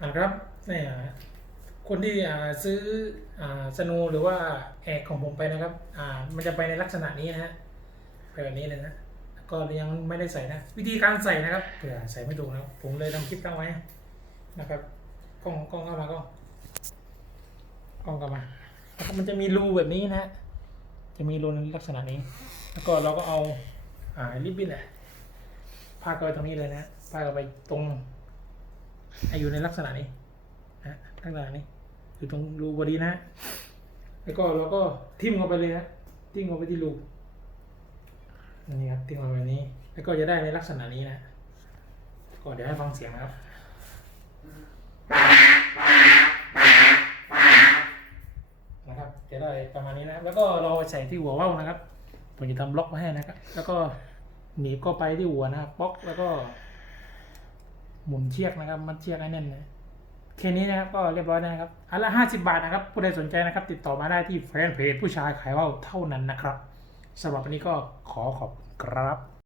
อ่าครับเนี่ยคนที่อ่าซื้ออ่าสนูหรือว่าแอกของผมไปนะครับ อ่า มันจะไปในลักษณะนี้นะฮะไปแบบนี้เลยนะก็ยังไม่ได้ใส่นะ วิธีการใส่นะครับเผื่อใส่ไม่ถูกนะผมเลยทำคลิปตั้งไว้นะครับกล้องกล้องเข้ามากล้องกล้องเข้ามามันจะมีรูแบบนี้นะฮะจะมีรูในลักษณะนี้ แล้วก็เราก็เอาอ่าลิปบิ้นแหละพาดเข้าไปตรงนี้เลยนะพาดเข้าไปตรง อยู่ในลักษณะนี้นะลักษณะนี้ อยู่ตรงรูพอดีนะ แล้วก็เราก็ทิ่มเข้าไปเลยนะทิ่มเข้าไปที่รูนี่ครับทิ่มเข้าไปนี้ แล้วก็จะได้ในลักษณะนี้นะก็เดี๋ยวให้ฟังเสียงนะครับนะครับ จะได้ประมาณนี้นะแล้วก็เราใส่ที่หัวว่าวนะครับผมจะทำบล็อกมาให้นะครับ แล้วก็หนีบก็ไปที่หัวนะครับบล็อกแล้วก็ หมุนเชือกนะครับ มัดเชือกให้แน่นนะแค่นี้นะครับก็เรียบร้อยนะครับอันละห้าสิบาทนะครับ ผู้ใดสนใจนะครับ ติดต่อมาได้ที่แฟนเพจผู้ชายขายว่าวเท่านั้นนะครับสำหรับวันนี้ก็ขอขอบคุณครับ